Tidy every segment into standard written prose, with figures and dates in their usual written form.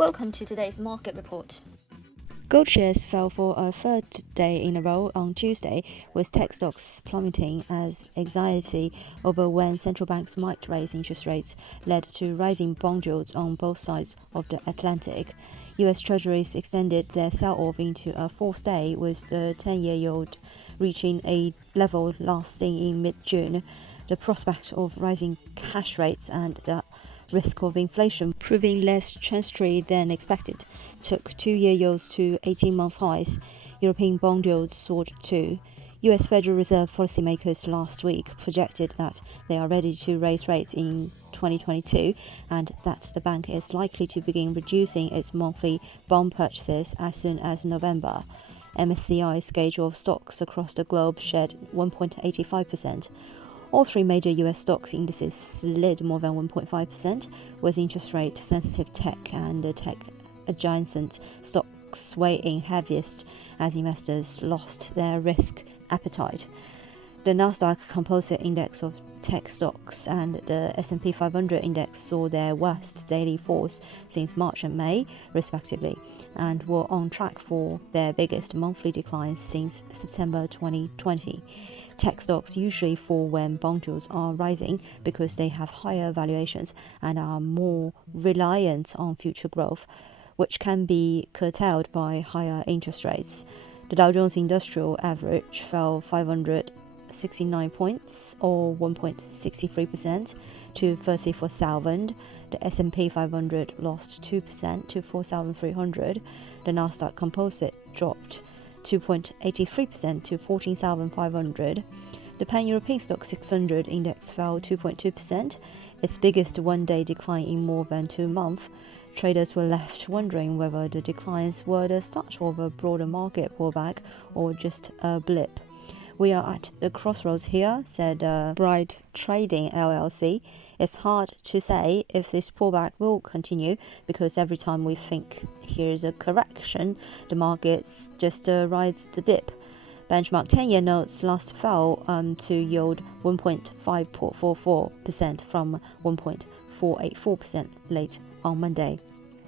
Welcome to today's market report. Gold shares fell for a third day in a row on Tuesday, with tech stocks plummeting as anxiety over when central banks might raise interest rates led to rising bond yields on both sides of the Atlantic. US Treasuries extended their sell-off into a fourth day, with the 10-year yield reaching a level last seen in mid-June. The prospect of rising cash rates and the risk of inflation proving less transitory than expected took 2-year yields to 18-month highs. European bond yields soared too. US Federal Reserve policymakers last week projected that they are ready to raise rates in 2022 and that the bank is likely to begin reducing its monthly bond purchases as soon as November. MSCI's gauge of stocks across the globe shed 1.85%. All three major US stocks indices slid more than 1.5%, with interest rate-sensitive tech and tech-adjacent stocks weighing heaviest as investors lost their risk appetite. The Nasdaq Composite Index of tech stocks and the S&P 500 index saw their worst daily falls since March and May, respectively, and were on track for their biggest monthly declines since September 2020. Tech stocks usually fall when bond yields are rising because they have higher valuations and are more reliant on future growth, which can be curtailed by higher interest rates. The Dow Jones Industrial Average fell 569 points, or 1.63%, to 34,000. The S&P 500 lost 2% to 4,300. The Nasdaq Composite dropped 2.83% to 14,500. The Pan-European Stock 600 index fell 2.2%, its biggest one-day decline in more than 2 months. Traders were left wondering whether the declines were the start of a broader market pullback or just a blip. "We are at the crossroads here," said Bright Trading LLC. "It's hard to say if this pullback will continue because every time we think here's a correction, the markets just rides the dip." Benchmark 10-year notes last fell to yield 1.544% from 1.484% late on Monday.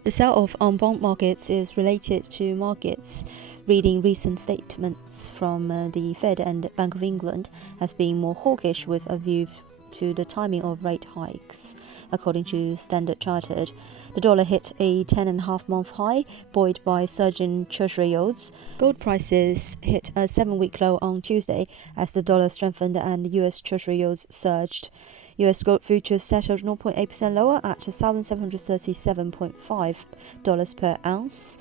The sell-off on bond markets is related to markets reading recent statements from the Fed and Bank of England as being more hawkish with a view to the timing of rate hikes, according to Standard Chartered. The dollar hit a 10.5-month high, buoyed by surging Treasury yields. Gold prices hit a 7-week low on Tuesday as the dollar strengthened and US Treasury yields surged. US gold futures settled 0.8% lower at $1,737.5 per ounce.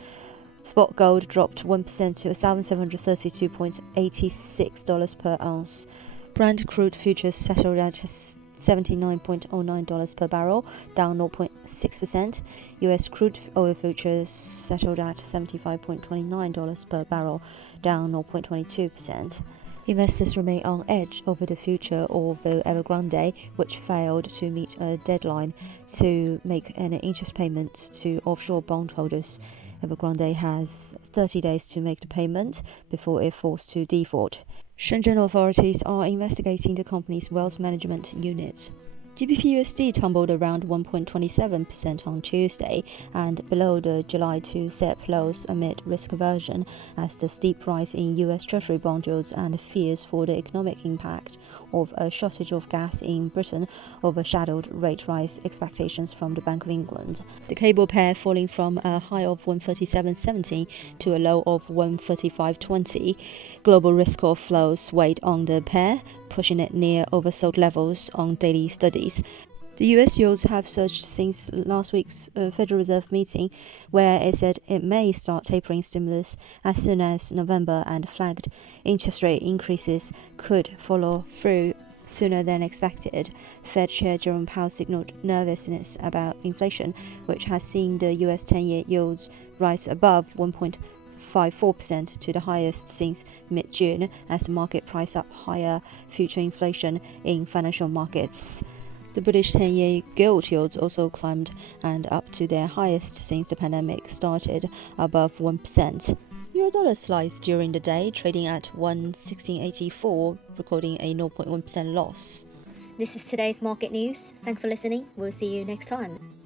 Spot gold dropped 1% to $1,732.86 per ounce. Brent crude futures settled at $79.09 per barrel, down 0.6%. US crude oil futures settled at $75.29 per barrel, down 0.22%. Investors remain on edge over the future of the Evergrande, which failed to meet a deadline to make an interest payment to offshore bondholders. Evergrande has 30 days to make the payment before it falls to default. Shenzhen authorities are investigating the company's wealth management unit. GBP/USD tumbled around 1.27% on Tuesday and below the July to Sep lows amid risk aversion as the steep rise in US Treasury bond yields and fears for the economic impact of a shortage of gas in Britain overshadowed rate rise expectations from the Bank of England. The cable pair falling from a high of 137.70 to a low of 135.20. Global risk of flows weighed on the pair, pushing it near oversold levels on daily studies. The US yields have surged since last week's Federal Reserve meeting, where it said it may start tapering stimulus as soon as November and flagged interest rate increases could follow through sooner than expected. Fed Chair Jerome Powell signaled nervousness about inflation, which has seen the US 10-year yields rise above 1.54% to the highest since mid-June as the market priced up higher future inflation in financial markets. The British 10-year gilt yields also climbed and up to their highest since the pandemic started, above 1%. Euro-dollar sliced during the day, trading at 1.1684, recording a 0.1% loss. This is today's market news. Thanks for listening. We'll see you next time.